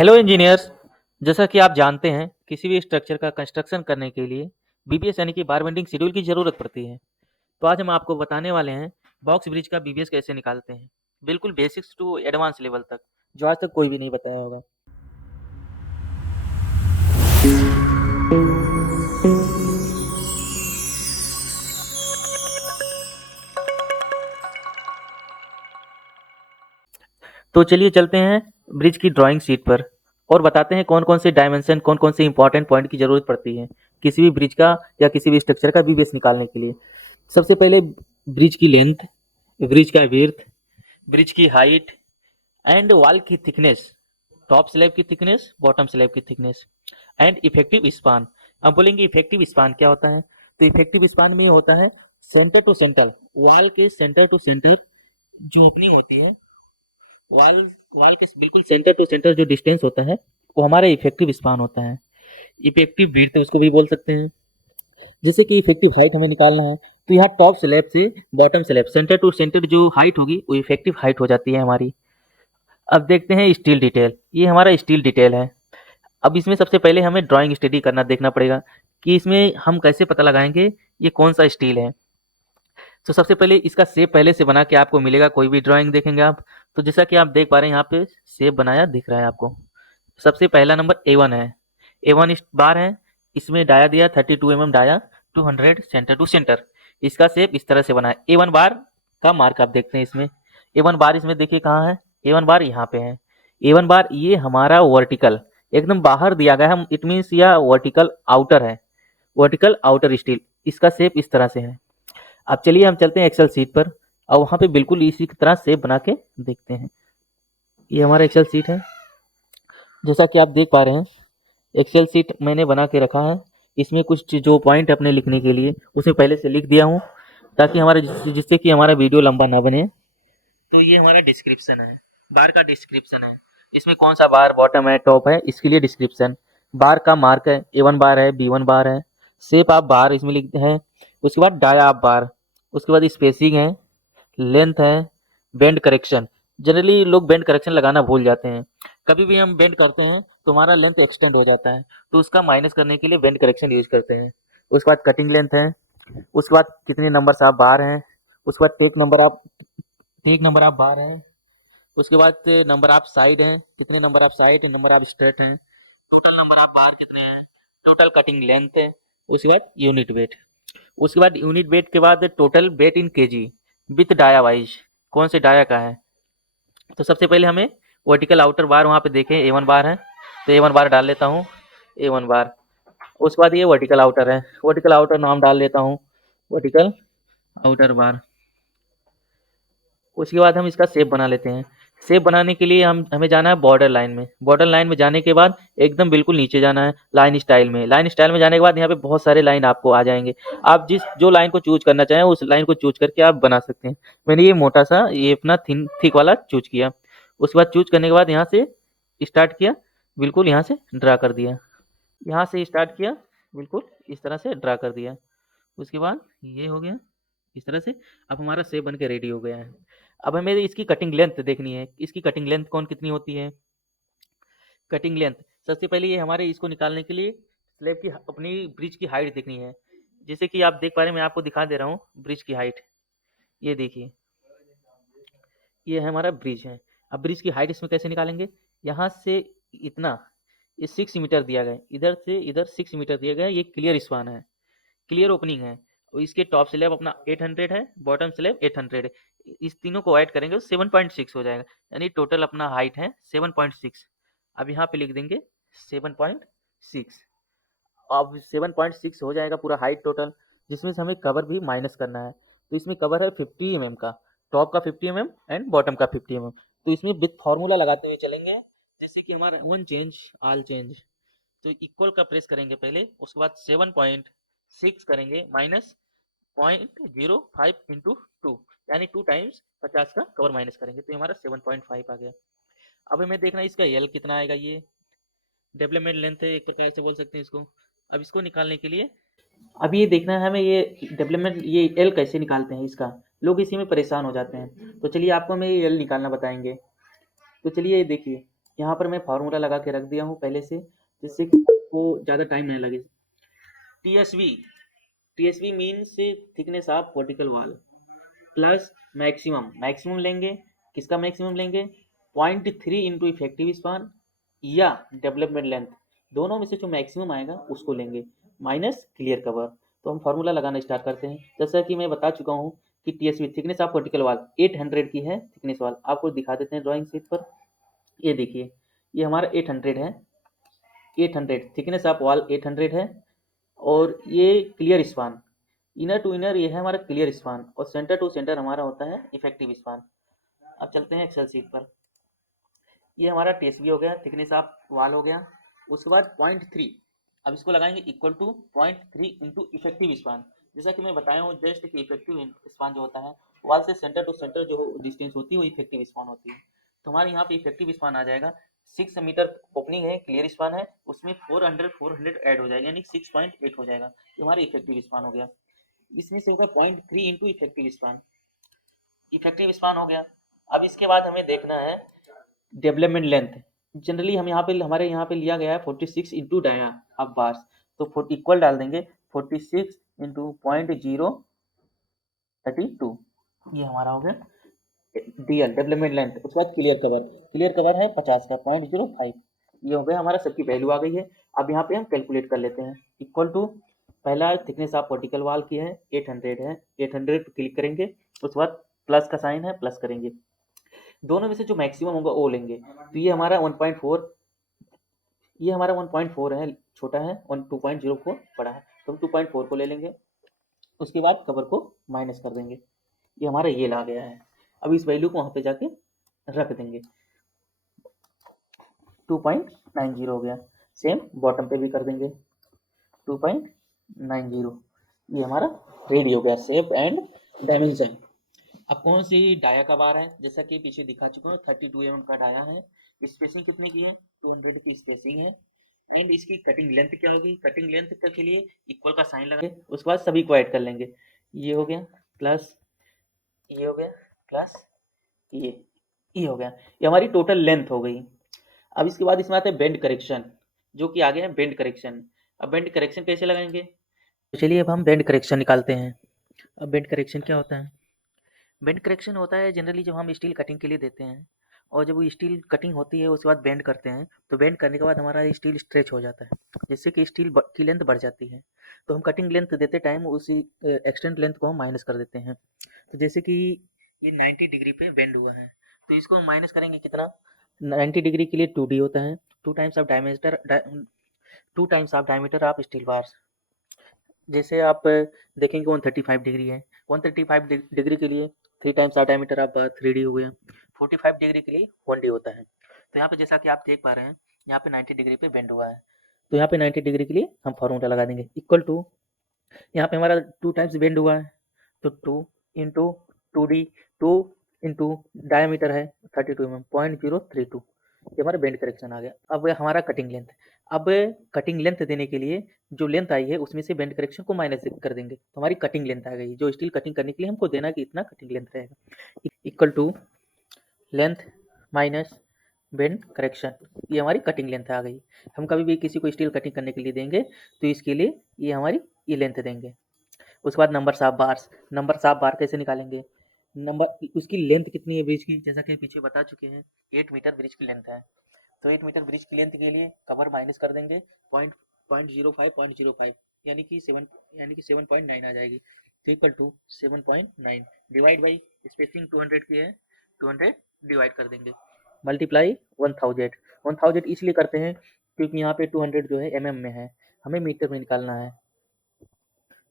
Hello engineers. जैसा कि आप जानते हैं किसी भी स्ट्रक्चर का कंस्ट्रक्शन करने के लिए बीबीएस यानी कि बार बेंडिंग शेड्यूल की ज़रूरत पड़ती है। तो आज हम आपको बताने वाले हैं बॉक्स ब्रिज का बीबीएस कैसे निकालते हैं, बिल्कुल बेसिक्स टू एडवांस लेवल तक, जो आज तक कोई भी नहीं बताया होगा। तो चलिए चलते हैं ब्रिज की ड्राइंग शीट पर और बताते हैं कौन कौन से डायमेंशन, कौन कौन से इंपॉर्टेंट पॉइंट की ज़रूरत पड़ती है किसी भी ब्रिज का या किसी भी स्ट्रक्चर का बीबीएस निकालने के लिए। सबसे पहले ब्रिज की लेंथ, ब्रिज का विड्थ, ब्रिज की हाइट एंड वॉल की थिकनेस, टॉप स्लैब की थिकनेस, बॉटम स्लैब की थिकनेस एंड इफेक्टिव स्पान। अब बोलेंगे इफेक्टिव स्पान क्या होता है, तो इफेक्टिव स्पान में ये होता है सेंटर टू सेंटर, वॉल के सेंटर टू सेंटर जो ओपनिंग होती है, वॉल वॉल के बिल्कुल सेंटर टू सेंटर जो डिस्टेंस होता है वो हमारा इफेक्टिव स्पान होता है। इफेक्टिव विड्थ उसको भी बोल सकते हैं। जैसे कि इफेक्टिव हाइट हमें निकालना है तो यहाँ टॉप स्लैब से bottom slab centre to centre जो हाइट होगी वो इफेक्टिव हाइट हो जाती है हमारी। अब देखते हैं स्टील डिटेल, ये हमारा स्टील डिटेल है। अब इसमें सबसे पहले हमें ड्राइंग स्टडी करना देखना पड़ेगा कि इसमें हम कैसे पता लगाएंगे ये कौन सा स्टील है। तो सबसे पहले इसका शेप पहले से बना के आपको मिलेगा, कोई भी ड्राइंग देखेंगे आप तो जैसा कि आप देख पा रहे हैं यहाँ पे शेप बनाया दिख रहा है आपको। सबसे पहला नंबर A1 है, A1 इस बार है, इसमें डाया दिया 32 mm dia, 200 centre to centre. इसका शेप इस तरह से बना है। A1 बार का मार्क आप देखते हैं इसमें, A1 बार इसमें देखिए कहाँ है, A1 बार यहाँ पे है। A1 बार ये हमारा वर्टिकल एकदम बाहर दिया गया है, इट मीन्स यह वर्टिकल आउटर है, वर्टिकल आउटर स्टील। इसका शेप इस तरह से है। अब चलिए हम चलते हैं एक्सेल सीट पर और वहाँ पे बिल्कुल इसी तरह शेप बना के देखते हैं। ये हमारा एक्सेल सीट है, जैसा कि आप देख पा रहे हैं एक्सेल सीट मैंने बना के रखा है। इसमें कुछ जो पॉइंट अपने लिखने के लिए उसे पहले से लिख दिया हूँ ताकि हमारा जिससे कि हमारा वीडियो लंबा ना बने। तो ये हमारा डिस्क्रिप्शन है, बार का डिस्क्रिप्शन है। इसमें कौन सा बार बॉटम है टॉप है इसके लिए डिस्क्रिप्शन। बार का मार्क है, A1 बार है, B1 बार है, शेप आप बार इसमें लिखते हैं। उसके बाद डाया आप बार, उसके बाद स्पेसिंग है, लेंथ है, बेंड करेक्शन। जनरली लोग बेंड करेक्शन लगाना भूल जाते हैं, कभी भी हम बेंड करते हैं तो हमारा लेंथ एक्सटेंड हो जाता है, तो उसका माइनस करने के लिए बेंड करेक्शन यूज करते हैं। उसके बाद कटिंग लेंथ है, उसके बाद कितने नंबर आप बार हैं, उसके बाद टेक नंबर आप बार हैं, उसके बाद नंबर आप साइड हैं, कितने नंबर आप साइड नंबर आप स्ट्रेट हैं, टोटल नंबर आप बार कितने हैं, टोटल कटिंग लेंथ है। उसके बाद यूनिट वेट, उसके बाद यूनिट वेट के बाद total weight in KG with dia wise, कौन से डाया का है। तो सबसे पहले हमें वर्टिकल आउटर बार वहाँ पे देखें A1 बार है तो A1 बार डाल लेता हूँ, A1 बार। उसके बाद ये वर्टिकल आउटर है, वर्टिकल आउटर नाम डाल लेता हूँ, वर्टिकल आउटर बार। उसके बाद हम इसका शेप बना लेते हैं। शेप बनाने के लिए हमें जाना है बॉर्डर लाइन में, बॉर्डर लाइन में जाने के बाद एकदम बिल्कुल नीचे जाना है लाइन स्टाइल में। लाइन स्टाइल में जाने के बाद यहाँ पे बहुत सारे लाइन आपको आ जाएंगे, आप जिस जो लाइन को चूज करना चाहें उस लाइन को चूज करके आप बना सकते हैं। मैंने ये मोटा सा ये अपना थिक वाला चूज किया। उसके बाद चूज करने के बाद यहाँ से स्टार्ट किया, बिल्कुल यहाँ से ड्रा कर दिया, यहाँ से स्टार्ट किया, बिल्कुल इस तरह से ड्रा कर दिया। उसके बाद ये हो गया इस तरह से। अब हमारा सेब बन के रेडी हो गया है। अब हमें इसकी कटिंग लेंथ देखनी है, इसकी कटिंग लेंथ कौन कितनी होती है। कटिंग लेंथ सबसे पहले ये हमारे इसको निकालने के लिए स्लेब की अपनी ब्रिज की हाइट देखनी है। जैसे कि आप देख पा रहे हैं, मैं आपको दिखा दे रहा हूँ ब्रिज की हाइट। ये देखिए ये है हमारा ब्रिज है। अब ब्रिज की हाइट इसमें कैसे निकालेंगे, यहाँ से इतना ये 6 मीटर दिया गया है, इधर से इधर 6 मीटर दिया गया है, ये क्लियर स्पान है, क्लियर ओपनिंग है। और इसके टॉप स्लैब अपना 800 है, बॉटम स्लैब 800 है। इस तीनों को ऐड करेंगे तो 7.6 हो जाएगा, यानी टोटल अपना हाइट है 7.6। अब यहाँ पे लिख देंगे 7.6। अब 7.6 हो जाएगा पूरा हाइट टोटल, जिसमें से हमें कवर भी माइनस करना है। तो इसमें कवर है 50 mm का, टॉप का 50 mm एंड बॉटम का 50 mm। तो इसमें विथ फार्मूला लगाते हुए चलेंगे, जैसे कि हमारा वन चेंज ऑल चेंज। तो इक्वल का प्रेस करेंगे पहले, उसके बाद 7.6 करेंगे माइनस 0.05 इंटू 2, यानी 2 टाइम्स 50 का कवर माइनस करेंगे तो हमारा 7.5 आ गया। अब हमें देखना है इसका एल कितना आएगा, ये डेवलपमेंट लेंथ है एक प्रकार से बोल सकते हैं इसको। अब इसको निकालने के लिए अब ये देखना है हमें ये डेवलपमेंट ये एल कैसे निकालते हैं इसका, लोग इसी में परेशान हो जाते हैं। तो चलिए आपको हमें ये एल निकालना बताएंगे। तो चलिए ये देखिए यहाँ पर मैं फार्मूला लगा के रख दिया हूँ पहले से, जिससे कि आपको ज़्यादा टाइम नहीं लगे। TSV means thickness of vertical wall plus maximum लेंगे। किसका मैक्सिमम लेंगे? 0.3 इंटू इफेक्टिव स्पान या डेवलपमेंट लेंथ, दोनों में से जो मैक्सिमम आएगा उसको लेंगे, माइनस क्लियर कवर। तो हम फार्मूला लगाना स्टार्ट करते हैं। जैसा कि मैं बता चुका हूँ कि TSV thickness of vertical wall 800 की है थिकनेस वॉल। आपको दिखा देते हैं ड्राइंग शीट पर। ये देखिए, ये हमारा 800 है। 800 थिकनेस ऑफ वॉल 800 है। और ये clear span, inner to inner ये है हमारा क्लियर स्पान, और सेंटर टू सेंटर हमारा होता है इफेक्टिव स्पान। अब चलते हैं एक्सेल शीट पर। ये हमारा टीएसवी हो गया, थिकनेस ऑफ वॉल हो गया। उसके बाद 0.3, अब इसको लगाएंगे equal to 0.3 into effective span. जैसा कि मैं बताया हूँ जस्ट कि इफेक्टिव स्पान जो होता है वॉल से सेंटर टू सेंटर जो डिस्टेंस होती है वो इफेक्टिव स्पान होती है। तो हमारे यहाँ पे इफेक्टिव स्पान आ जाएगा 6 मीटर ओपनिंग है, क्लियर स्पान है, उसमें 400 ऐड हो जाएगा, यानी 6.8 हो जाएगा। ये हमारा इफेक्टिव स्पान हो गया। इसमें से होगा 0.3 इंटू इफेक्टिव स्पान हो गया। अब इसके बाद हमें देखना है डेवलपमेंट लेंथ। जनरली हम यहाँ पे हमारे यहाँ पे लिया गया है 46 इंटू डाया अब बार्स, तो इक्वल डाल देंगे 46 इंटू 0.032, ये हमारा हो गया डीएल डेवलपमेंट लेंथ। उसके बाद क्लियर कवर है 50 का 0.05, ये हो गया हमारा सबकी वैल्यू आ गई है। अब यहाँ पे हम कैलकुलेट कर लेते हैं। इक्वल टू पहला थिकनेस ऑफ वर्टिकल वॉल की है 800 है, 800 पे क्लिक करेंगे। उसके बाद प्लस का साइन है, प्लस करेंगे, दोनों में से जो मैक्सिमम होगा वो लेंगे। तो ये हमारा 1.4, ये हमारा 1.4 है, छोटा है, 2.04 बड़ा है, तो हम 2.4 को ले लेंगे। उसके बाद कवर को माइनस कर देंगे, ये हमारा ये ला गया है। अब इस वैल्यू को वहाँ पे जाके रख देंगे, 2.90 हो गया। सेम बॉटम पे भी कर देंगे 2.90, ये हमारा रेडी हो गया शेप एंड डायमेंशन। अब कौन सी डाया का बार है? जैसा कि पीछे दिखा चुका हूँ 32 mm का डाया है। स्पेसिंग कितनी की है? 200 की स्पेसिंग है। एंड इसकी कटिंग लेंथ क्या होगी? कटिंग लेंथ के लिए इक्वल का साइन लगाएंगे। उसके बाद सभी को ऐड कर लेंगे, ये हो गया प्लस ये हो गया प्लस ये हो गया, ये हमारी टोटल लेंथ हो गई। अब इसके बाद इसमें आता है बेंड करेक्शन, जो कि आगे है बेंड करेक्शन। अब बेंड करेक्शन कैसे लगाएंगे? तो चलिए अब हम बेंड करेक्शन निकालते हैं। अब बेंड करेक्शन क्या होता है? बेंड करेक्शन होता है जनरली जब हम स्टील कटिंग के लिए देते हैं, और जब वो स्टील कटिंग होती है उसके बाद बेंड करते हैं, तो बेंड करने के बाद हमारा स्टील स्ट्रेच हो जाता है, जिससे कि स्टील की लेंथ बढ़ जाती है। तो हम कटिंग लेंथ देते टाइम उसी एक्सटेंड लेंथ को हम माइनस कर देते हैं। तो जैसे कि ये 90 डिग्री पे बेंड हुआ है, तो इसको हम माइनस करेंगे कितना? 90 डिग्री के लिए 2d होता है, 2 times of diameter of steel bars. जैसे आप देखेंगे 135 डिग्री है, 135 डिग्री के लिए 3 times of diameter of 3d हो गया। 45 डिग्री के लिए 1d होता है। तो यहाँ पे जैसा कि आप देख पा रहे हैं, यहाँ पे 90 डिग्री पे बेंड हुआ है, तो यहाँ पे 90 डिग्री के लिए हम फॉर्मूला लगा देंगे इक्वल टू, यहाँ पे हमारा 2 टाइम्स बेंड हुआ है, तो 2 इंटू 2d, 2 इंटू डायमीटर है 32 mm 0.032, ये हमारा बेंड करेक्शन आ गया। अब हमारा कटिंग लेंथ, अब कटिंग लेंथ देने के लिए जो लेंथ आई है उसमें से बेंड करेक्शन को माइनस कर देंगे, तो हमारी कटिंग लेंथ आ गई। जो स्टील कटिंग करने के लिए हमको देना कि इतना कटिंग लेंथ रहेगा, equal to length minus bend correction, ये हमारी कटिंग लेंथ आ गई। हम कभी भी किसी को स्टील कटिंग करने के लिए देंगे तो इसके लिए ये हमारी ये लेंथ देंगे। उसके बाद numbers of bars, numbers of बार कैसे निकालेंगे? नंबर उसकी लेंथ कितनी है ब्रिज की, जैसा कि पीछे बता चुके हैं 8 मीटर ब्रिज की लेंथ है। तो 8 मीटर ब्रिज की लेंथ के लिए कवर माइनस कर देंगे पॉइंट 0.05, यानी कि 7.9 आ जाएगी। तो equal to 7.9 divide by spacing 200 की है, 200 डिवाइड कर देंगे, मल्टीप्लाई 1000। 1000 इसलिए करते हैं क्योंकि यहाँ पे 200 जो है mm में है, हमें मीटर में निकालना है।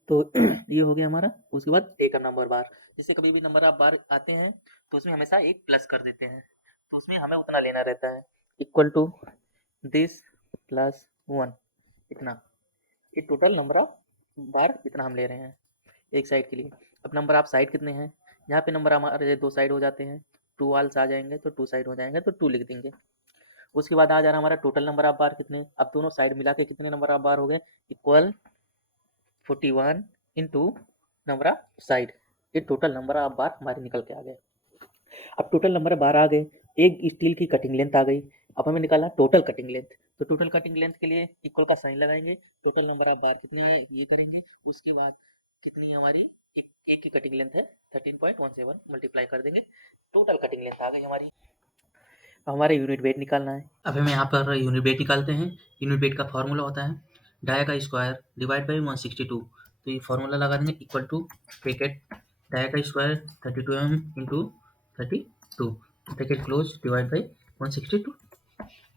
तो ये हो गया हमारा। उसके बाद ए का नंबर बार, जैसे कभी भी नंबर आप बार आते हैं तो उसमें हमेशा एक प्लस कर देते हैं, तो उसमें हमें उतना लेना रहता है, इक्वल टू दिस प्लस 1, इतना, ये टोटल नंबर ऑफ बार इतना हम ले रहे हैं एक साइड के लिए। अब नंबर ऑफ साइड कितने हैं? यहाँ पे नंबर हमारे 2 साइड हो जाते हैं, 2 वाल्स आ जाएंगे तो 2 साइड हो जाएंगे, तो 2 लिख देंगे। उसके बाद आ जा रहा हमारा टोटल नंबर ऑफ बार कितने, अब दोनों साइड मिला के कितने नंबर ऑफ बार हो गए, equal 41 into number of side, ये टोटल नंबर ऑफ बार हमारे निकल के आ गए। अब टोटल नंबर ऑफ बार आ गए, एक स्टील की कटिंग लेंथ आ गई। अब हमें निकालना टोटल कटिंग लेंथ। तो टोटल कटिंग लेंथ के लिए इक्वल का साइन लगाएंगे, टोटल नंबर ऑफ बार कितने हैं ये करेंगे, उसके बाद कितनी हमारी एक की कटिंग लेंथ है 13.17 मल्टीप्लाई कर देंगे, टोटल कटिंग लेंथ आ गई हमारी। अब हमारे यूनिट वेट निकालना है। अब हमें यहाँ पर यूनिट वेट निकालते हैं। यूनिट वेट का फॉर्मूला होता है डाया का स्क्वायर डिवाइड बाई 162। तो ये फॉर्मूला लगा देंगे इक्वल टू ब्रैकेट डाया का square 32 into 32 bracket close divide by 162।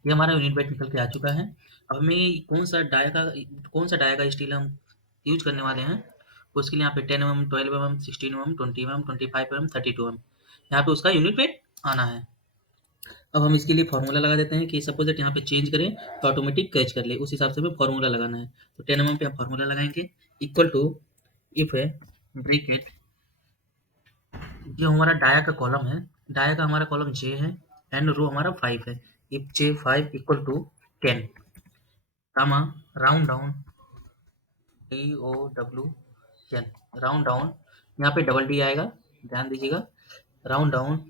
ये हमारा यूनिट वेट निकल के आ चुका है। अब हमें कौन सा डाया का स्टील हम यूज करने वाले हैं, उसके लिए यहाँ पे 10 mm 12 mm 16 mm 20 mm 25 mm 32 mm यहाँ पे उसका यूनिट वेट आना है। अब हम इसके लिए फॉर्मूला लगा देते हैं कि सपोज दैट यहाँ पे चेंज करें तो ऑटोमेटिक कैच कर ले, उस हिसाब से हमें फॉर्मूला लगाना है। तो 10 mm पे हम फॉर्मूला लगाएंगे इक्वल टू इफ है ब्रैकेट, जो हमारा डाया का कॉलम है, डाया का हमारा कॉलम जे है एंड रो हमारा 5 है, if J 5 equal to 10 comma round down DOWN round down, यहाँ पे डबल डी आएगा ध्यान दीजिएगा, राउंड डाउन,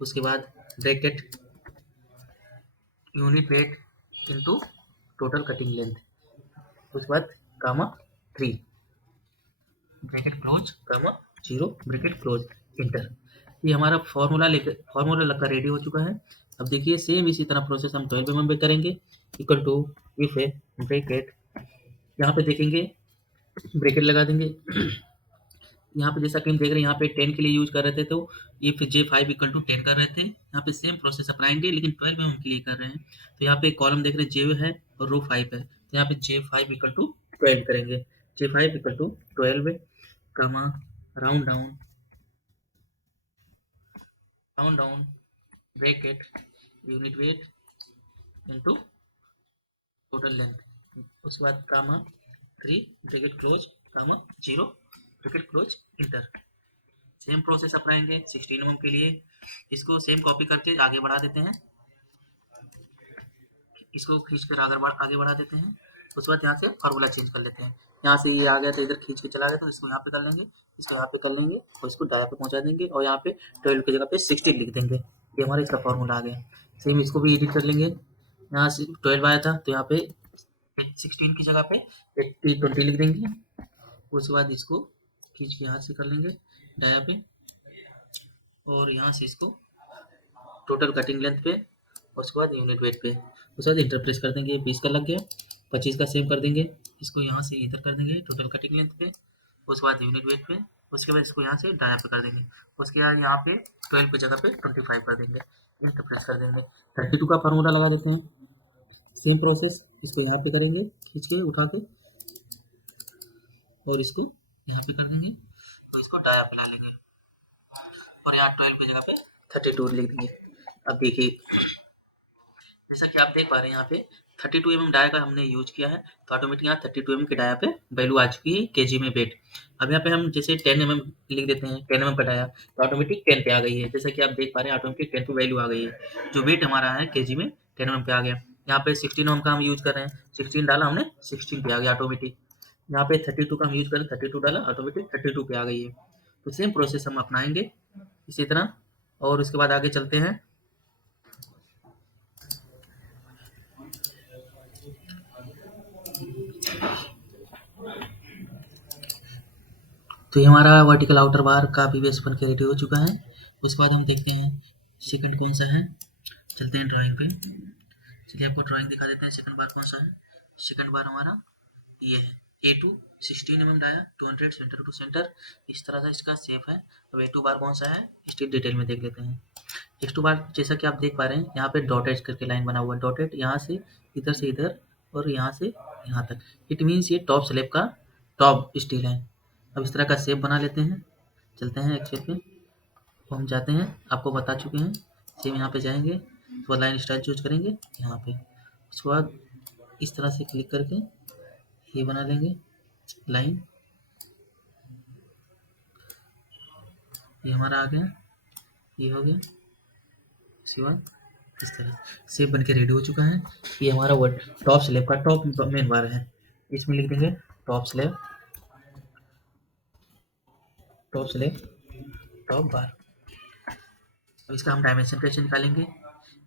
उसके बाद bracket unit weight into total cutting length, उसके बाद कामा 3 ब्रैकेट क्लोज कामा 0 ब्रैकेट क्लोज इंटर। ये हमारा फॉर्मूला लगकर रेडी हो चुका है। अब देखिए सेम इसी तरह प्रोसेस हम 12 mm पे करेंगे इक्वल टू इफ है ब्रैकेट, यहाँ पे देखेंगे ब्रैकेट लगा देंगे यहाँ पे जैसा कि हम देख रहे हैं यहाँ पे 10 के लिए यूज कर रहे थे, तो इफ J5 इक्वल टू 10 कर रहे थे, यहाँ पे सेम प्रोसेस अपनाएंगे लेकिन 12 में हम के लिए कर रहे हैं। तो यहाँ पे कॉलम देख रहे हैं J है और रो 5 है, तो यहाँ पे J5 इक्वल टू 12 करेंगे, J5 इक्वल टू 12 कमा round down bracket unit weight into total length, उसके बाद कामा 3 ब्रैकेट क्लोज कामा 0 bracket close inter. Same process अपनाएंगे 16 mm के लिए, इसको सेम कॉपी करके आगे बढ़ा देते हैं, इसको खींच कर आगे बढ़ा देते हैं, उसके बाद यहाँ से फार्मूला चेंज कर लेते हैं, यहाँ से ये आ गया तो इधर खींच के चला गया तो इसको यहाँ पे कर लेंगे, इसको यहाँ पे कर लेंगे और इसको डाया पे पहुँचा देंगे और यहाँ पे 12 की जगह पे 16 लिख देंगे, ये हमारा इसका फॉर्मूला आ गया। सेम इसको भी एडिट कर लेंगे, यहाँ से 12 आया था तो यहाँ पे 16 की जगह पे 20 लिख देंगे, उसके बाद इसको खींच के यहाँ से कर लेंगे डाया पे और यहाँ से इसको टोटल कटिंग लेंथ पे और उसके बाद यूनिट वेट पे, उसके बाद इंटर प्रेस कर देंगे, 20 का लग गया, 25 का सेम कर देंगे, इसको यहाँ से इधर कर देंगे टोटल कटिंग लेंथ पे, उसके बाद यूनिट वेट पे, उसके बाद इसको यहाँ से डाया पे कर देंगे, उसके बाद यहाँ पे 12 की जगह पे 25 कर देंगे, इंटर प्रेस कर देंगे, 32 का फार्मूला लगा देते हैं, सेम प्रोसेस इसको यहाँ पे करेंगे खींच के उठा के और इसको यहाँ पे कर देंगे तो इसको डाया पे ला लेंगे और यहाँ 12 की जगह पे 32 लिख देंगे। अब देखिए जैसा कि आप देख पा रहे हैं यहाँ पे 32 mm डाया का हमने यूज किया है, तो ऑटोमेटिक यहाँ 32 mm के डाया पे वैल्यू आ चुकी है केजी में वेट। अब यहाँ पे हम जैसे 10 mm लिख देते हैं 10 mm का डाया तो ऑटोमेटिक 10 पे आ गई है, जैसा कि आप देख पा रहे हैं ऑटोमेटिक 10 पे वैल्यू आ गई है, जो वेट हमारा है केजी में 10 mm पे आ गया। यहाँ पे 16 mm का हम यूज कर रहे हैं, 16 डाला हमने 16 पे आ गया ऑटोमेटिक, यहाँ पे 32 का हम यूज करें 32 डाला ऑटोमेटिक 32 पे आ गई है। तो सेम प्रोसेस हम अपनाएंगे इसी तरह और उसके बाद आगे चलते हैं। तो ये हमारा वर्टिकल आउटर बार का पीवीएस बन के रेडी हो चुका है। उसके बाद हम देखते हैं सेकंड कौन सा है, चलते हैं ड्राइंग पे, चलिए आपको ड्राइंग दिखा देते हैं सेकंड बार कौन सा है। सेकंड बार हमारा ये है A2 16 mm dia 200 centre to centre, इस तरह से इसका शेप है। अब A2 बार कौन सा है इसकी डिटेल में देख लेते हैं। A2 बार जैसा कि आप देख पा रहे हैं यहाँ पे डॉटेड करके लाइन बना हुआ है, डॉटेड यहाँ से इधर और यहाँ से यहाँ तक, इट मीन्स ये टॉप स्लैब का टॉप स्टील है। अब इस तरह का शेप बना लेते हैं, चलते हैं एक्सेल पे, तो हम जाते हैं आपको बता चुके हैं, सेम यहाँ पे जाएंगे तो लाइन स्टाइल चूज करेंगे यहाँ पे, उसके बाद इस तरह से क्लिक करके ये बना लेंगे लाइन, ये हमारा आ गया, ये हो गया, इसके बाद इस तरह शेप बन के रेडी हो चुका है। ये हमारा वर्ड टॉप स्लैब का टॉप मेन बार है, इसमें लिख देंगे टॉप स्लैब टॉप बार। अब इसका हम डायमेंशन कैसे निकालेंगे?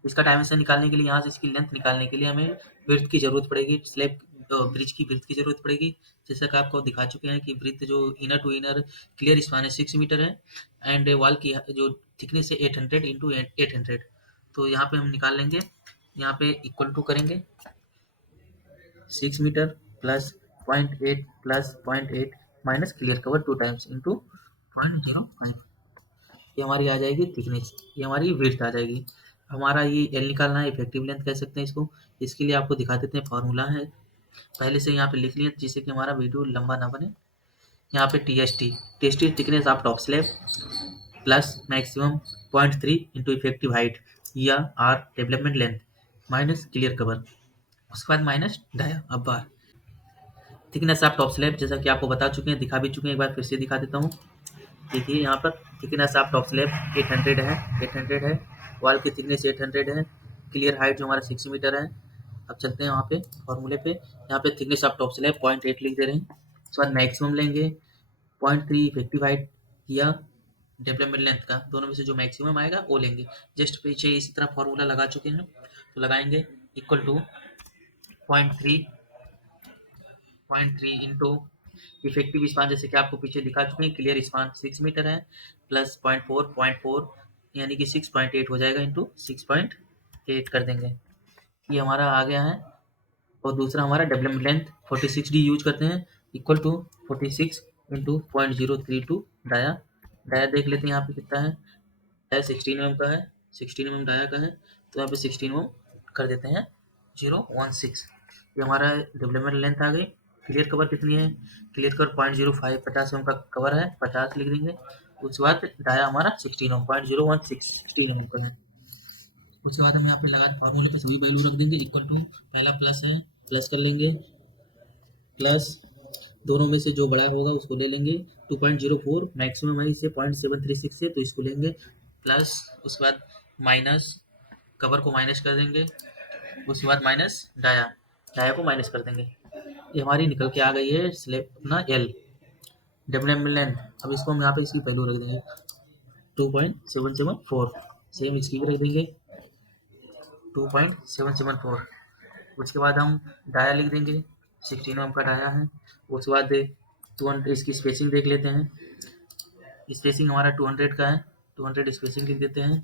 इसका डायमेंशन निकालने के लिए यहाँ से इसकी लेंथ निकालने के लिए हमें विड्थ की जरूरत पड़ेगी, स्लैब ब्रिज की विड्थ की जरूरत पड़ेगी। जैसा कि आपको दिखा चुके हैं कि विड्थ जो inner to inner clear span है 6 मीटर है, एंड वॉल की जो थिकनेस है 800 इंटू 800। तो यहाँ पे हम निकाल लेंगे, यहाँ पे इक्वल टू करेंगे 6 metre plus 0.8 plus 0.8 minus clear cover 2 times into 0.05। ये हमारी आ जाएगी थिकनेस, ये हमारी विड्थ आ जाएगी। हमारा ये एल निकालना है, इफेक्टिव लेंथ कह सकते हैं इसको। इसके लिए आपको दिखा देते हैं, फार्मूला है पहले से यहाँ पे लिख लिया जिससे कि हमारा वीडियो लंबा ना बने। यहाँ पे T S T thickness of top slab plus maximum 0.3 into effective height या or development length minus clear cover, उसके बाद minus dia of bar. Thickness of top slab जैसा कि आपको बता चुके हैं, दिखा भी चुके हैं, एक बार फिर से दिखा देता हूँ। देखिए यहाँ पर थिकनेस ऑफ टॉप स्लैब 800 है, 800 है। वॉल की थिकनेस 800 है। क्लियर हाइट जो हमारा 6 मीटर है। अब चलते हैं वहाँ पे फॉर्मूले पे। यहाँ पे थिकनेस ऑफ टॉप स्लैब 0.8 लिख दे रहे हैं। उसके बाद मैक्सिमम लेंगे 0.3 इफेक्टिव हाइट या डेवलपमेंट लेंथ का, दोनों में से जो मैक्सिमम आएगा वो लेंगे। जस्ट पीछे इसी तरह फॉर्मूला लगा चुके हैं, तो लगाएंगे equal to 0.3 0.3 into effective span जैसे कि आपको पीछे दिखा चुके हैं, क्लियर स्पान 6 मीटर है प्लस 0.4 यानी कि 6.8 हो जाएगा इंटू 6.8 कर देंगे। ये हमारा आ गया है। और दूसरा हमारा डेवलपमेंट लेंथ 46D यूज करते हैं, equal to 46 into 0.032 dia. Dia देख लेते हैं यहाँ पे कितना है। डाया 16 mm का है, 16 mm डाया का है, तो यहाँ पे 16 mm कर देते हैं 0.16। ये हमारा डेवलपमेंट लेंथ आ गई। क्लियर कवर कितनी है? क्लियर कवर 0.05 50 mm का कवर है, 50 लिख देंगे। उसके बाद डाया हमारा 16 mm 0.016 16 mm का है। उसके बाद हम यहाँ पे लगा फार्मूले पे सभी वैल्यू रख देंगे, इक्वल टू पहला प्लस है, प्लस कर लेंगे, प्लस दोनों में से जो बड़ा होगा उसको ले लेंगे। 2.04 मैक्सिमम है, इसे 0.736 है तो इसको लेंगे, प्लस उसके बाद माइनस कवर को माइनस कर देंगे, उसके बाद माइनस डाया, डाया को माइनस कर देंगे। ये हमारी निकल के आ गई है स्लेब अपना एल डेवलपमेंट लेंथ। अब इसको हम यहाँ पे इसकी वैल्यू रख देंगे 2.774, सेम इसकी भी रख देंगे 2.774। उसके बाद हम डाया लिख देंगे, 16 mm का डाया है। उसके बाद 200 इसकी स्पेसिंग देख लेते हैं। स्पेसिंग हमारा 200 का है, 200 स्पेसिंग लिख देते हैं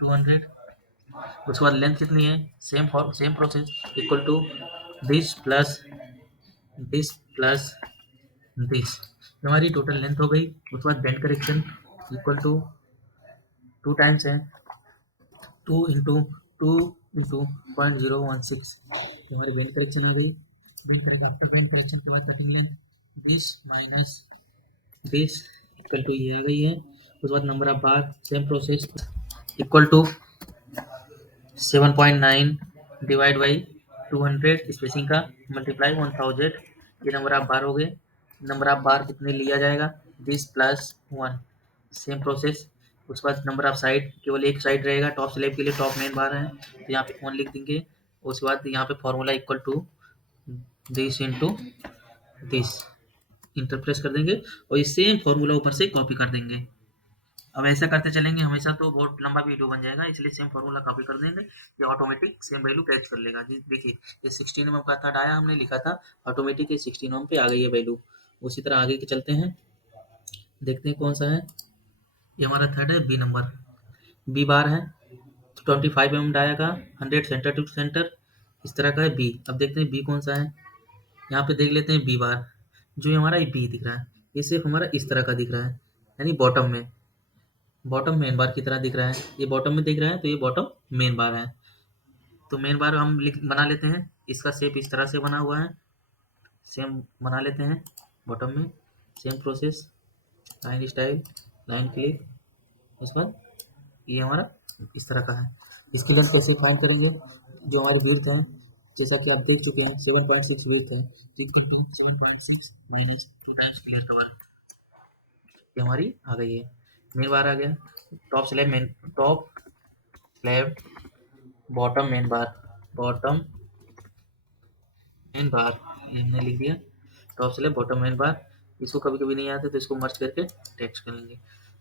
200। उसके बाद लेंथ कितनी है? Same process, equal to this plus this plus this, हमारी टोटल लेंथ हो गई। उसके बाद bend correction equal to 2 times है, 2 इंटू 0.016, हमारी बेंड करेक्शन आ गई। Bend correct after bend correction के बाद cutting length this minus this equal to ये आ गई है। उसके बाद number of bar same process, equal to 7.9 divide by 200 spacing का मल्टीप्लाई 1000, ये नंबर ऑफ बार हो गए। नंबर ऑफ बार कितने लिया जाएगा? This plus 1, same process. उसके बाद नंबर ऑफ साइड, केवल एक साइड रहेगा, टॉप स्लैब के लिए टॉप मेन बार है तो यहाँ पे 1 लिख देंगे। उसके बाद यहाँ पे formula equal to this into this enter press कर देंगे और ये सेम फॉर्मूला ऊपर से कॉपी कर देंगे। अब ऐसा करते चलेंगे हमेशा तो बहुत लंबा वीडियो बन जाएगा, इसलिए सेम फॉर्मूला कॉपी कर देंगे, ये ऑटोमेटिक सेम वैल्यू कैच कर लेगा जी। देखिए ये 16 mm का था डाया, हमने लिखा था, ऑटोमेटिक ये 16 mm पे आ गई है वैल्यू। उसी तरह आगे के चलते हैं, देखते हैं कौन सा है। ये हमारा थर्ड है, बी नंबर, बी बार है 25 mm डाया का, 100 सेंटर टू सेंटर, इस तरह का है बी। अब देखते हैं बी कौन सा है, यहाँ पे देख लेते हैं बी बार। जो हमारा ये बी दिख रहा है, ये सिर्फ हमारा इस तरह का दिख रहा है, यानी बॉटम में, बॉटम मेन बार की तरह दिख रहा है। ये बॉटम में दिख रहा है तो ये बॉटम मेन बार है। तो मेन बार हम बना लेते हैं, इसका शेप इस तरह से बना हुआ है, सेम बना लेते हैं बॉटम में। Same process, line style, line click, उसके बाद ये हमारा इस तरह का है। इसकी लेंथ कैसे फाइंड करेंगे? जो हमारी विड्थ है, जैसा कि आप देख चुके हैं 7.6 विड्थ है, तो equal to 7.6 minus 2 times clear cover, ये हमारी आ गई है। मेन बार आ गया, top slab main, top slab bottom main bar, bottom main bar हमने लिख दिया, top slab bottom main bar. इसको कभी कभी नहीं आते तो इसको मर्ज करके टेक्स्ट कर लेंगे।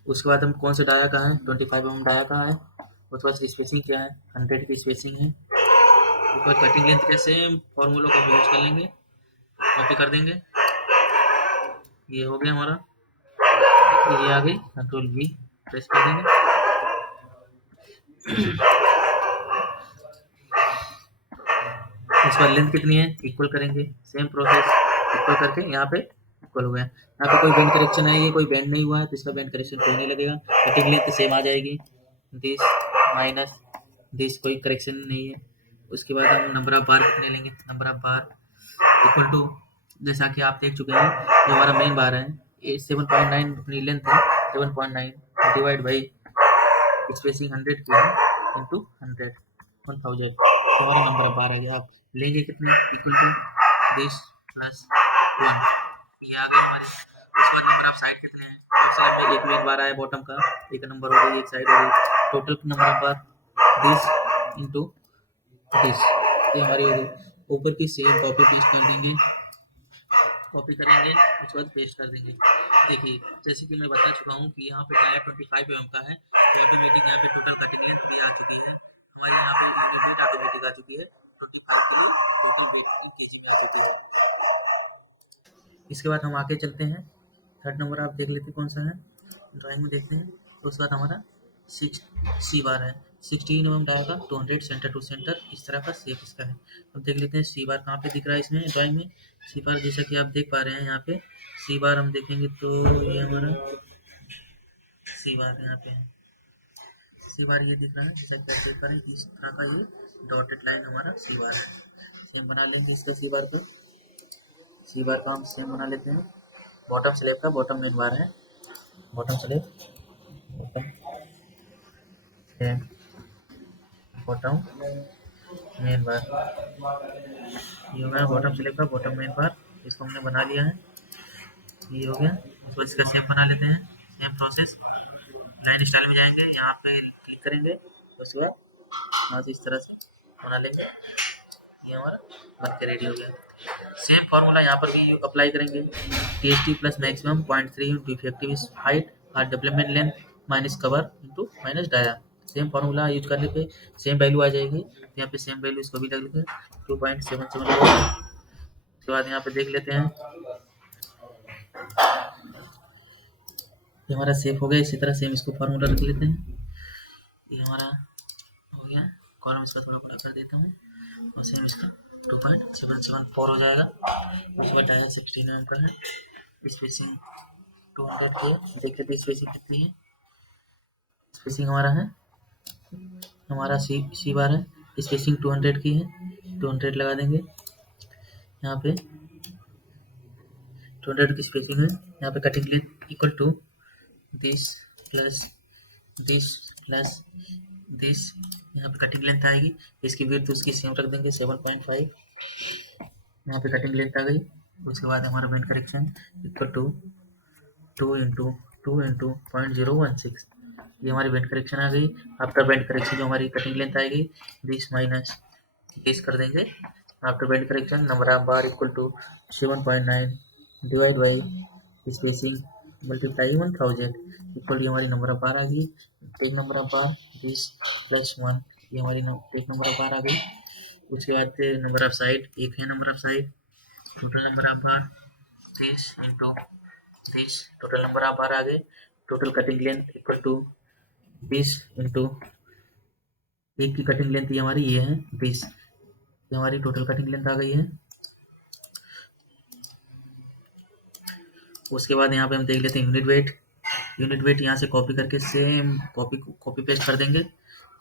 उसके बाद हम कौन से डाया का है, 25 mm डाया का है। उसके बाद स्पेसिंग क्या है, 100 की स्पेसिंग है। उसके बाद कटिंग लेंथ के सेम फॉर्मूला को यूज कर लेंगे, कॉपी कर देंगे। ये हो गया हमारा, ये आ गई, कंट्रोल V प्रेस कर देंगे। इसका लेंथ कितनी है, इक्वल करेंगे, सेम प्रोसेस इक्वल करके यहाँ पे इक्वल हो गया। यहाँ पे कोई बैंड करेक्शन है, ये कोई बैंड नहीं हुआ है तो इसका बैंड करेक्शन कोई नहीं लगेगा। कटिंग लेंथ सेम आ जाएगी, दिस माइनस दिस, कोई करेक्शन नहीं है। उसके बाद हम नंबर ऑफ बार कितने लेंगे, number of bar equal to, जैसा कि आप देख चुके हैं ये हमारा मेन बार है, ये 7.9 अपनी लेंथ है, 7.9 डिवाइड बाई स्पेसिंग 100 की है इंटू 100 1000, तो हमारा नंबर ऑफ बार आ गया। आप लेंगे कितने, इक्वल टू दिस प्लस 1, ये आ गई हमारी। उसके बाद नंबर ऑफ साइड कितने हैं, साइड में एक मेन बार आया बॉटम का, एक नंबर हो गई, एक साइड हो गई, total number of bar this into this, ये हमारी हो गई। ऊपर की सेम कॉपी पेस्ट कर देंगे, कॉपी करेंगे, उसके बाद पेस्ट कर देंगे। देखिए जैसे कि मैं बता चुका हूँ कि यहाँ पे डाया 25 mm का है, तो ऑटोमेटिक यहाँ पे टोटल कटिंग लेंथ भी आ चुकी है हमारे, यहाँ पे यूनिट ऑटोमेटिक आ चुकी है 25 के लिए, टोटल वेट इन केजी में आ चुकी है। इसके बाद हम आगे चलते हैं, थर्ड नंबर आप देख लेते हैं कौन सा है, ड्राइंग में देखते हैं। तो उसके बाद हमारा 6 सी बार है, 16 mm डाया का 200 सेंटर टू सेंटर, इस तरह का शेप इसका है। अब देख लेते हैं सी बार कहाँ पे दिख रहा है इसमें ड्राइंग में। सी बार जैसा कि आप देख पा रहे हैं यहाँ पे सी बार हम देखेंगे तो ये हमारा सी बार यहाँ पे है, सी बार ये दिख रहा है, जैसा कि आप देख पा रहे हैं इस तरह का ये डॉटेड लाइन हमारा सी बार है। सेम बना लेंगे इसका सी बार का, सी बार का हम सेम बना लेते हैं। बॉटम स्लैब का बॉटम मेन बार है, bottom slab bottom bottom main बार, ये हो गया बॉटम स्लैब का बॉटम मेन बार, इसको हमने बना लिया है, ये हो गया। तो इसका शेप बना लेते हैं, सेम प्रोसेस, लाइन स्टाइल में जाएंगे, यहाँ पे क्लिक करेंगे, उसके बाद यहाँ से इस तरह से बना लेंगे, ये हमारा बन के रेडी हो गया। सेम फार्मूला यहाँ पर भी अप्लाई करेंगे, TST plus maximum 0.3 into effective height और development length minus cover into minus dia. Same formula use करने पे सेम वैल्यू आ जाएगी, यहाँ पे सेम वैल्यू इसको भी लग लेंगे 2.77। उसके बाद यहाँ पे देख लेते हैं, ये हमारा सेव हो गया। इसी तरह सेम इसको फार्मूला रख लेते हैं, ये हमारा हो गया। कॉलम इसका थोड़ा बड़ा कर देता हूँ और सेम इसका 2.774 हो जाएगा। उसके बाद डाया 16 mm का है, स्पेसिंग 200 की है, देख लेते स्पेसिंग कितनी है। स्पेसिंग हमारा है, हमारा सी बार है, स्पेसिंग 200 की है, 200 लगा देंगे यहाँ पे, 200 की स्पेसिंग है। यहाँ पे cutting length equal to this plus this plus this, यहाँ पे कटिंग लेंथ आएगी, इसकी विड्थ उसकी सेम रख देंगे 7.5, यहाँ पे कटिंग लेंथ आ गई। उसके बाद हमारा bend correction equal to 2 into 0.016, ये हमारी बैंड करेक्शन आ गई। आफ्टर बैंड करेक्शन जो हमारी कटिंग लेंथ आएगी दिस माइनस दिस कर देंगे। After bend correction number of bar equal to 7.9 divide by spacing multiply 1000 equal, ये हमारी नंबर ऑफ बार आ गई। Take number of bar this plus 1, ये हमारी टेक नंबर ऑफ बार आ गई। उसके बाद नंबर ऑफ साइड, एक है number of side, total number of bar this into this, total number of bar आ गए। Total cutting length equal to 20 into एक की कटिंग लेंथ ये हमारी ये है 20, ये हमारी टोटल कटिंग लेंथ आ गई है। उसके बाद यहाँ पे हम देख लेते हैं यूनिट वेट, यूनिट वेट यहाँ से कॉपी करके सेम कॉपी पेस्ट कर देंगे,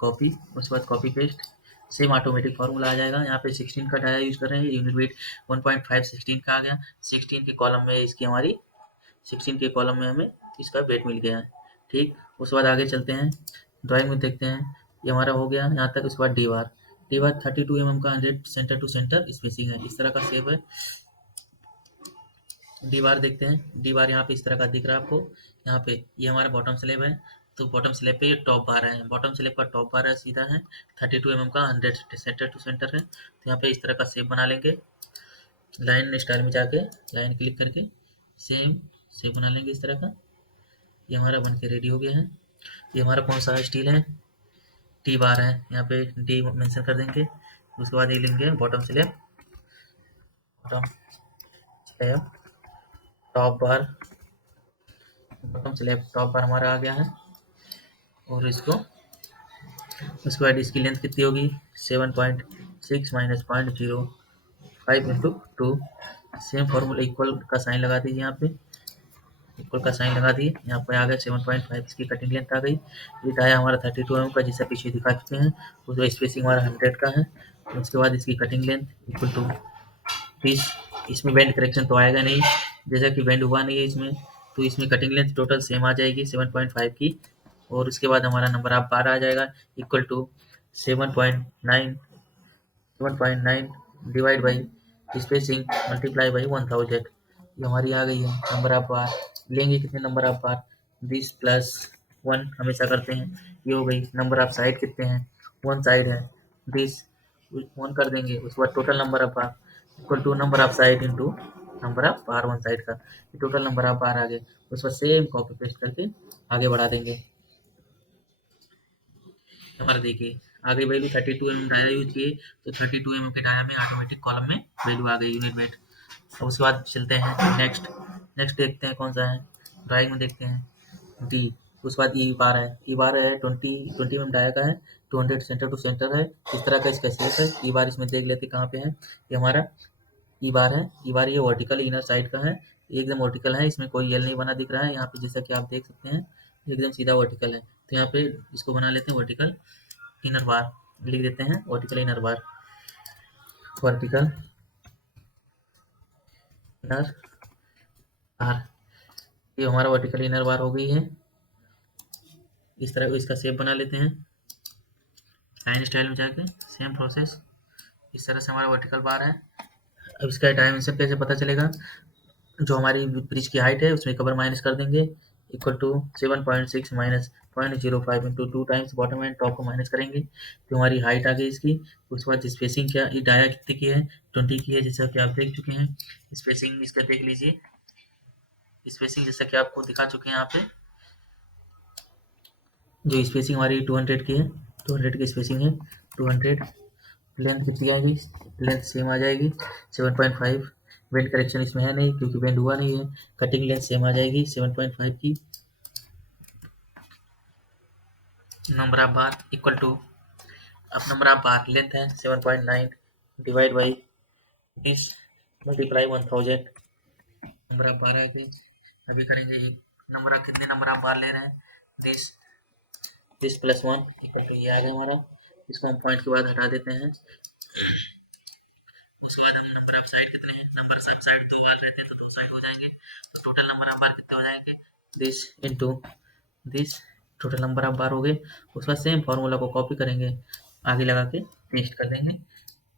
कॉपी, उसके बाद copy paste, same automatic formula आ जाएगा। यहाँ पे 16 का डाया यूज कर रहे हैं, यूनिट वेट 1.5 16 का आ गया, 16 के कॉलम में इसकी हमारी 16 के कॉलम में हमें इसका वेट मिल गया है। ठीक, उसके बाद आगे चलते हैं, ड्राइंग में देखते हैं, ये हमारा हो गया यहाँ तक। उसके बाद डी बार 32 mm का 100 सेंटर टू सेंटर स्पेसिंग है, इस तरह का शेप है। डी बार देखते हैं, डी बार यहाँ पे इस तरह का दिख रहा है आपको, यहाँ पे ये हमारा बॉटम स्लैब है, तो बॉटम स्लैब पे ये टॉप बार है, बॉटम स्लैब का टॉप बार है सीधा है, 32 mm का 100 सेंटर टू सेंटर है। तो यहाँ पे इस तरह का शेप बना लेंगे, लाइन स्टाइल में जाके लाइन क्लिक करके सेम शेप बना लेंगे इस तरह का। ये हमारा बन के रेडी हो गया है। ये हमारा कौन सा स्टील है, टी बार है, यहाँ पे डी मेंशन कर देंगे। उसके बाद ये लेंगे bottom slab, bottom slab top बार, बॉटम स्लैब टॉप बार हमारा आ गया है। और इसको उसके बाद इसकी लेंथ कितनी होगी, 7.6 minus 0.05 into 2। Same formula equal का साइन लगा दीजिए, यहाँ पे इक्वल का साइन लगा दिए। यहाँ पे आ गया 7.5 इसकी कटिंग लेंथ आ गई। ये टाया हमारा 32 mm का, जिसे पीछे दिखा चुके हैं। उसका स्पेसिंग हमारा 100 का है। उसके बाद इसकी कटिंग लेंथ इक्वल टू 30। इसमें बेंड करेक्शन तो आएगा नहीं, जैसा कि बेंड हुआ नहीं है इसमें, तो इसमें कटिंग लेंथ टोटल सेम आ जाएगी 7.5 की। और उसके बाद हमारा नंबर ऑफ बार आ जाएगा equal to 7.9 divide by spacing multiply by 1000। ये हमारी आ गई है नंबर ऑफ बार। लेंगे कितने नंबर ऑफ बार, 20 प्लस 1 हमेशा करते हैं। ये हो गई। नंबर ऑफ साइड कितने हैं, 1 साइड है, 20 1 कर देंगे। उसके बाद total number of bar equal to number of side into number of bar 1 side का। ये टोटल नंबर ऑफ बार आ गए। उस पर सेम कॉपी पेस्ट करके आगे बढ़ा देंगे। हमारा देखिए आगे वैल्यू 32 mm डाया यूज किए, तो 32 mm के डाया में ऑटोमेटिक कॉलम में वैल्यू आ गई यूनिट मेट। अब उसके बाद चलते हैं नेक्स्ट। नेक्स्ट देखते हैं कौन सा है, ड्राइंग में देखते हैं डी। उसके बाद ई बार है। ई बार है 20 mm डाया का है, 200 सेंटर टू सेंटर है। इस तरह का इसका शेप है। ई बार इसमें देख लेते कहाँ पे है। ये हमारा ई बार है। ई बार ये वर्टिकल इनर साइड का है, एकदम वर्टिकल है। इसमें कोई यल नहीं बना दिख रहा है यहाँ पे, जैसा कि आप देख सकते हैं एकदम सीधा वर्टिकल है। तो यहाँ पे इसको बना लेते हैं वर्टिकल इनर बार, लिख देते हैं वर्टिकल इनर बार, वर्टिकल इनर बार। ये हमारा वर्टिकल इनर बार हो गई है। इस तरह इसका शेप बना लेते हैं लाइन स्टाइल में जाके, सेम प्रोसेस। इस तरह से हमारा वर्टिकल बार है। अब इसका डायमेंशन कैसे पता चलेगा, जो हमारी ब्रिज की हाइट है उसमें कवर माइनस कर देंगे equal to 7.6 minus 0.05 into 2 times bottom and top को माइनस करेंगे, तो हमारी हाइट आ गई इसकी। उसके बाद स्पेसिंग क्या, ये डाया कितने की है, 20 की है, जैसा कि आप देख चुके हैं। स्पेसिंग इसका देख लीजिए, स्पेसिंग जैसा कि आपको दिखा चुके हैं यहाँ पे। जो स्पेसिंग हमारी 200 की है, 200 की स्पेसिंग है 200। लेंथ कितनी आएगी, लेंथ सेम आ जाएगी 7.5। बेंड करेक्शन इसमें है नहीं क्योंकि बेंड हुआ नहीं है। कटिंग लेंथ सेम आ जाएगी 7.5 की। Number of bar equal to, अब नंबर ऑफ बार लेंथ है 7.9 divide by 20 multiply 1000। Number of bar आ गई। अभी करेंगे एक नंबर ऑफ, कितने नंबर ऑफ बार ले रहे हैं, 20 प्लस 1 इक्वल टू ये आ गया हमारा। इसको हम पॉइंट के बाद हटा देते हैं। उसके बाद हम नंबर ऑफ साइड कितने हैं, नंबर ऑफ साइड 2 बार रहते हैं तो 2 साइड हो जाएंगे। तो टोटल नंबर ऑफ बार कितने हो जाएंगे, this into this, total number of बार हो गए। उसके बाद सेम फार्मूला को कॉपी करेंगे, आगे लगा के पेस्ट कर देंगे।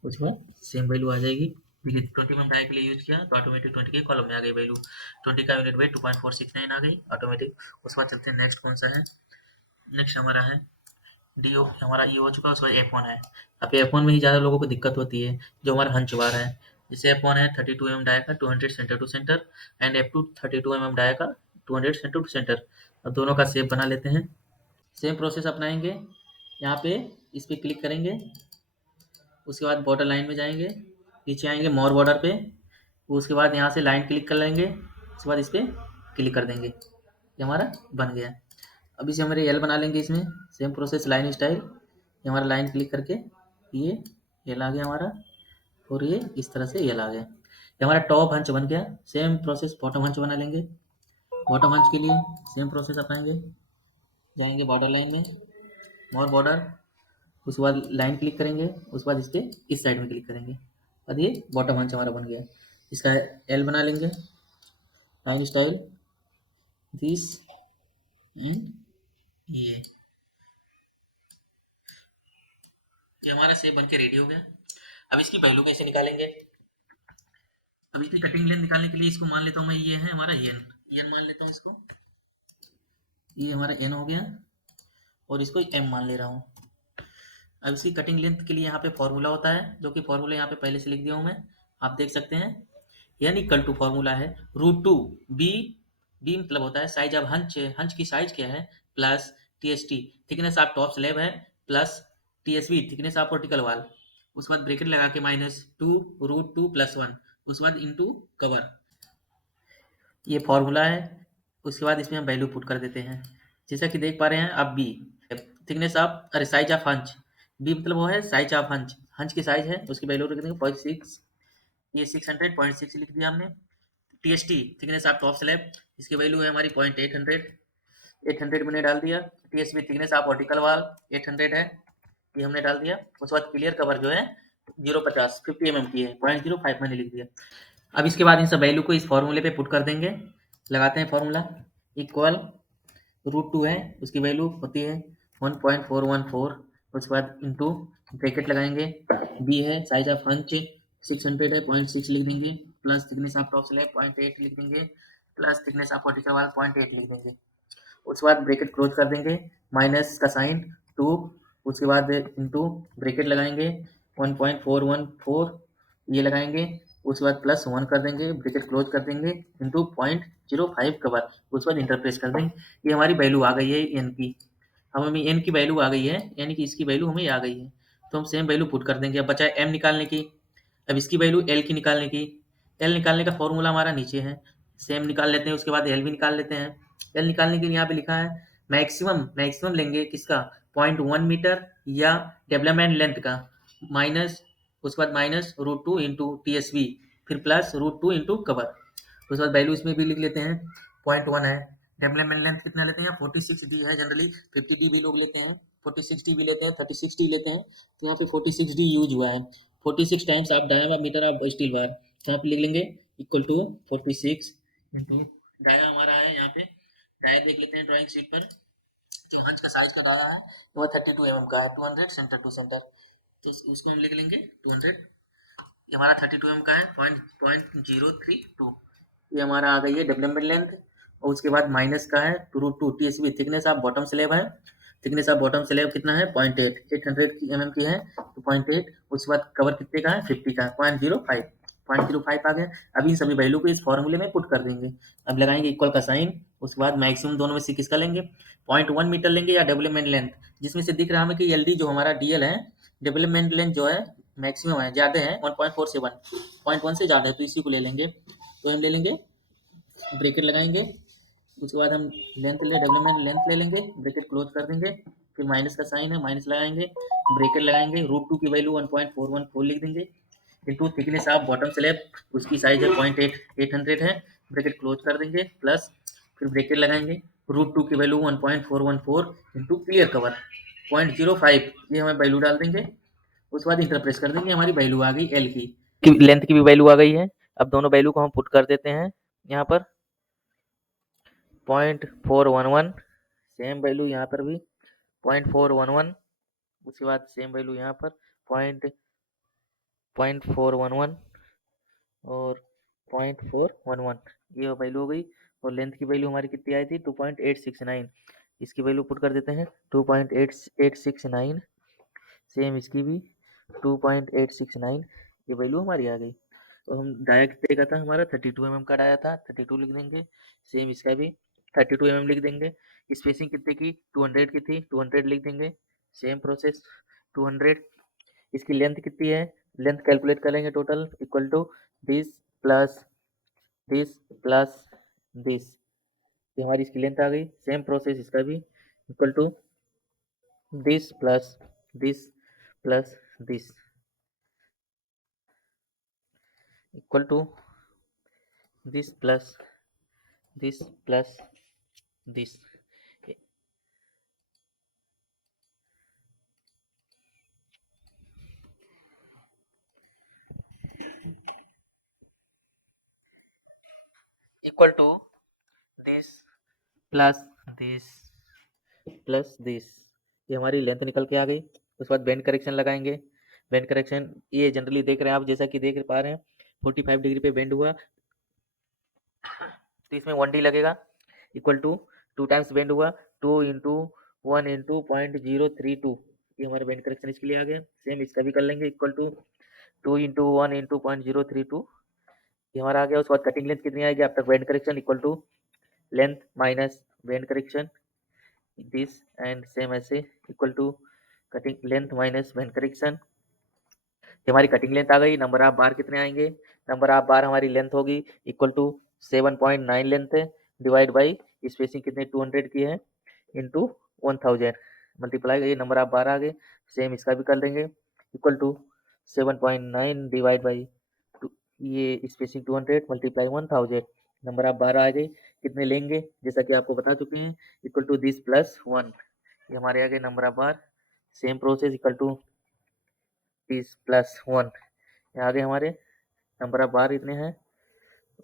उसके बाद सेम वैल्यू आ जाएगी। 20 में डाई के लिए यूज किया तो ऑटोमेटिक 20 के कॉलम में आ गई वैल्यू। 20 का यूनिट वेट 2.469 आ गई ऑटोमेटिक। उसके बाद चलते हैं नेक्स्ट कौन सा है, नेक्स्ट हमारा है डी ओ, हमारा ई हो चुका है। उसके बाद F1 है। अब F1 में ही ज़्यादा लोगों को दिक्कत होती है, जो हमारा हंच बार है। जैसे F1 है 32 mm डाया का 200 centre to centre, and F2 32 mm dia का 200 सेंटर टू सेंटर। अब दोनों का शेप बना लेते हैं। सेम प्रोसेस अपनाएंगे। यहाँ पे इस पर क्लिक करेंगे, उसके बाद बॉर्डर लाइन में जाएंगे, नीचे आएंगे मोर बॉर्डर पे, उसके बाद यहाँ से लाइन क्लिक कर लेंगे, उसके बाद इस पर क्लिक कर देंगे। ये हमारा बन गया। अब इसे हमारे एल बना लेंगे इसमें, सेम प्रोसेस लाइन स्टाइल। ये हमारा लाइन क्लिक करके ये एल आ गया हमारा, और ये इस तरह से एल आ गया। ये हमारा टॉप हंच बन गया। सेम प्रोसेस बॉटम हंच बना लेंगे। बॉटम हंच के लिए सेम प्रोसेस अपनाएंगे, जाएंगे बॉर्डर लाइन में, मोर बॉर्डर, उसके बाद लाइन क्लिक करेंगे, उसके बाद इसके इस साइड में क्लिक करेंगे, और ये बॉटम हंच हमारा बन गया। इसका एल बना लेंगे, लाइन स्टाइल दिस एंड ये हमारा सेब बन के रेडी हो गया। अब इसकी वैल्यू कैसे निकालेंगे, अब इसकी कटिंग लेंथ निकालने के लिए इसको मान लेता हूँ मैं, ये है हमारा एन, एन मान लेता हूँ इसको, ये हमारा एन हो गया, और इसको एम मान ले रहा हूँ। अब इसकी कटिंग लेंथ के लिए यहाँ पे फॉर्मूला होता है, जो कि फॉर्मूला यहाँ पे पहले से लिख दिया हूँ मैं, आप देख सकते हैं। यानी इक्वल टू फॉर्मूला है √2 बी बी मतलब होता है साइज ऑफ हंच, हंच की साइज क्या है, plus TST thickness of top slab है, plus TSB thickness of vertical wall, उसके बाद ब्रैकेट लगा के -2√2 + 1, उसके बाद इनटू कवर, ये फॉर्मूला है। उसके बाद इसमें हम वैल्यू पुट कर देते हैं, जैसा कि देख पा रहे हैं अब बी थिकनेस ऑफ अरे साइज ऑफ हंच, बी मतलब वो है साइज ऑफ हंच, हंच की साइज है उसकी वैल्यू रख देंगे 0.6, ये 600.6 लिख दिया हमने। TST thickness of top slab, इसकी वैल्यू है हमारी 0.800, 800 मैंने डाल दिया। TSB thickness of vertical wall 800 है, ये हमने डाल दिया। उसके बाद क्लियर कवर जो है 050 50 mm की है, 0.05 मैंने लिख दिया। अब इसके बाद इन सब वैल्यू को इस फॉर्मूले पे पुट कर देंगे, लगाते हैं फॉर्मूला, इक्वल √2 है उसकी वैल्यू होती है 1.414, उसके बाद इंटू ब्रैकेट लगाएंगे, बी है साइज ऑफ हंच 600 है 0.6 लिख देंगे, plus thickness of top slab 0.8 लिख देंगे, plus thickness of vertical wall 0.8 लिख देंगे। उसके बाद ब्रैकेट क्लोज कर देंगे, माइनस का साइन 2, उसके बाद इंटू ब्रैकेट लगाएंगे 1.414 ये लगाएंगे, उसके बाद +1 कर देंगे, ब्रैकेट क्लोज कर देंगे, इंटू 0.05 कवर, उसके बाद इंटर प्रेस कर देंगे। ये हमारी वैल्यू आ गई है एन की, हमें एन की वैल्यू आ गई है, यानी कि इसकी वैल्यू हमें आ गई है, तो हम सेम वैल्यू पुट कर देंगे। अब बचा एम निकालने की, अब इसकी वैल्यू एल की निकालने की, एल निकालने का फॉर्मूला हमारा नीचे है, सेम निकाल लेते हैं, उसके बाद एल भी निकाल लेते हैं। एल निकालने के लिए यहाँ पे लिखा है मैक्सिमम, मैक्सिमम लेंगे किसका 0.1 मीटर या डेवलपमेंट लेंथ का, माइनस उसके बाद -√2 इंटू टीएसवी, फिर +√2 इंटू कवर, उसके बाद वैल्यू इसमें भी लिख लेते हैं 0.1 है। डेवलपमेंट लेंथ कितना लेते हैं 46 डी है, जनरली 50 डी भी लोग लेते हैं, 46 डी भी लेते हैं, 36 डी लेते हैं, तो यहाँ पे 46 डी यूज हुआ है। 46 टाइम्स आप डायमीटर ऑफ स्टील बार, यहाँ पे लिख लेंगे इक्वल टू 46 इंटू डाया हमारा है, यहाँ पे डाया देख लेते हैं ड्राइंग शीट पर, जो हंच का साइज का डाया है वो 32 mm का है, 200 सेंटर टू सेंटर, तो इसको हम लिख लेंगे 200, ये हमारा 32 mm का है, 0.032, ये हमारा आ गई है डेवलपमेंट लेंथ। और उसके बाद माइनस का है √2 TSB thickness of bottom slab है, थिकनेस ऑफ बॉटम स्लैब कितना है 0.8, 800 mm की है तो 0.8, उसके बाद कवर कितने का है 50 का, 0.05 आ गया। अभी इन सभी वैल्यू को इस फॉर्मूले में पुट कर देंगे, अब लगाएंगे इक्वल का साइन, उसके बाद मैक्सिमम दोनों में से किसका लेंगे 0.1 मीटर लेंगे या डेवलपमेंट लेंथ, जिसमें से दिख रहा है हमें कि एल जो हमारा डीएल है, डेवलपमेंट लेंथ जो है मैक्सिमम है, ज़्यादा है 1.47, 0.1 से ज़्यादा है, तो इसी को ले लेंगे, तो हम ले लेंगे ब्रैकेट लगाएंगे, उसके बाद हम लेंथ ले डेवलपमेंट लेंथ ले लेंगे, ब्रैकेट क्लोज कर देंगे, फिर माइनस का साइन है माइनस लगाएंगे, ब्रैकेट लगाएंगे, √2 की वैल्यू 1.414 लिख देंगे, into thickness of bottom slab उसकी साइज है 0.8, 800 है, ब्रैकेट क्लोज कर देंगे, प्लस फिर ब्रैकेट लगाएंगे, √2 की वैल्यू 1.414 इंटू क्लियर कवर 0.05, ये हमें वैल्यू डाल देंगे, उसके बाद इंटर प्रेस कर देंगे, हमारी वैल्यू आ गई एल की लेंथ की भी वैल्यू आ गई है। अब दोनों वैल्यू को हम पुट कर देते हैं यहाँ पर 0.411, सेम वैल्यू यहाँ पर भी 0.411, उसके बाद सेम वैल्यू यहाँ पर 0.411 और 0.411, ये वैल्यू हो गई। और लेंथ की वैल्यू हमारी कितनी आई थी 2.869, इसकी वैल्यू पुट कर देते हैं 2.869, सेम इसकी भी 2.869, ये वैल्यू हमारी आ गई। तो हम डाया कितने का था हमारा 32 mm का डाया था, 32 लिख देंगे, सेम इसका भी 32 mm लिख देंगे। स्पेसिंग कितने की 200 की थी, 200 लिख देंगे, सेम प्रोसेस 200। इसकी लेंथ कितनी है, लेंथ कैलकुलेट करेंगे total equal to this plus this plus this, ये हमारी इसकी लेंथ आ गई। सेम प्रोसेस इसका भी equal to this plus this plus this equal to this plus this plus this. Equal to this plus this plus this, ये हमारी length निकल के आ गई। उसके बाद बेंड करेक्शन लगाएंगे, बेंड करेक्शन ये जनरली देख रहे हैं आप, जैसा कि देख पा रहे हैं 45 डिग्री पे बेंड हुआ तो इसमें 1D लगेगा, इक्वल टू 2 टाइम्स बेंड हुआ 2 इंटू 1 इंटू 0.032, ये हमारा बेंड करेक्शन इसके लिए आ गया। सेम इसका भी कर लेंगे, इक्वल टू 2 इंटू 1 इंटू 0.032, ये हमारा आ गया। उसके बाद कटिंग लेंथ कितनी आएगी आप तक bend correction equal to length minus bend correction this and same ऐसे equal to cutting length minus bend correction. हमारी कटिंग लेंथ आ गई, नंबर ऑफ बार कितने आएंगे, नंबर ऑफ बार हमारी लेंथ होगी इक्वल टू 7.9 लेंथ है डिवाइड बाई स्पेसिंग कितने 200 की है इंटू 1000 मल्टीप्लाई, ये नंबर ऑफ बार आ गए। सेम इसका भी कर देंगे इक्वल टू 7.9 डिवाइड बाई ये spacing 200 multiply 1000 number of bar आ गए। कितने लेंगे जैसा कि आपको बता चुके हैं इक्वल टू दिस प्लस 1, ये हमारे आ गए number of bar. Same process equal to this plus 1, यहाँ आगे हमारे नंबर ऑफ बार इतने हैं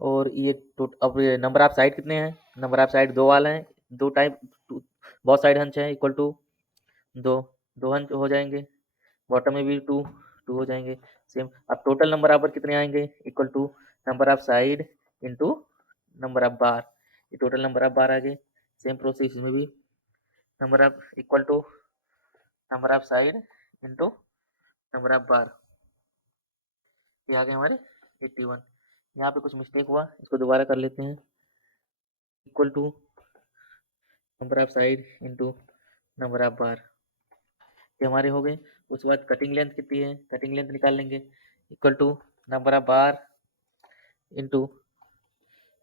और ये अब नंबर ऑफ साइड कितने हैं, नंबर ऑफ साइड दो वाले हैं, दो टाइप बहुत साइड हंच है इक्वल टू दो, दो हंच हो जाएंगे, बॉटम में भी टू टू हो जाएंगे। सेम अब टोटल नंबर ऑफ बार कितने आएंगे equal to number of side into number of bar, ये टोटल नंबर ऑफ बार आ गए। सेम प्रोसेस इसमें भी number of equal to number of side into number of bar, ये आ गए हमारे 81। यहाँ पे कुछ मिस्टेक हुआ, इसको दोबारा कर लेते हैं equal to number of side into number of bar, ये हमारे हो गए। उसके बाद कटिंग लेंथ कितनी है, कटिंग लेंथ निकाल लेंगे equal to number of bar into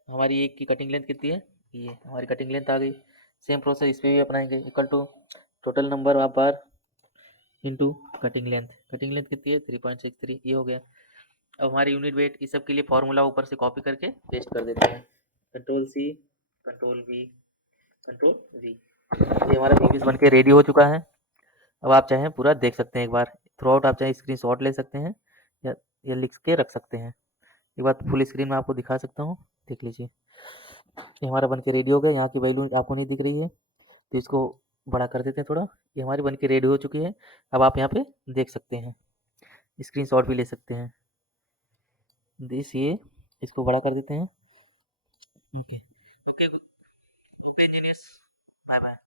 हमारी एक की कटिंग लेंथ कितनी है, ये हमारी कटिंग लेंथ आ गई। सेम प्रोसेस इस पर भी अपनाएंगे equal to total number of bar into cutting length, cutting length कितनी है 3.63, ये हो गया। अब हमारी यूनिट वेट इस सब के लिए फॉर्मूला ऊपर से कॉपी करके पेस्ट कर देते हैं, control C control V control V, ये हमारा पीपीएस बन के रेडी हो चुका है। अब आप चाहें पूरा देख सकते हैं एक बार थ्रू आउट, आप चाहे स्क्रीन शॉट ले सकते हैं या लिख के रख सकते हैं। एक बार फुल स्क्रीन में आपको दिखा सकता हूँ, देख लीजिए ये हमारा बन के रेडी हो गया। यहाँ की वैल्यू आपको नहीं दिख रही है तो इसको बड़ा कर देते हैं थोड़ा, ये हमारी बन के रेडी हो चुकी है। अब आप यहाँ पे देख सकते हैं, स्क्रीन शॉट भी ले सकते हैं दिस, ये इसको बड़ा कर देते हैं। Okay okay engineers, bye bye.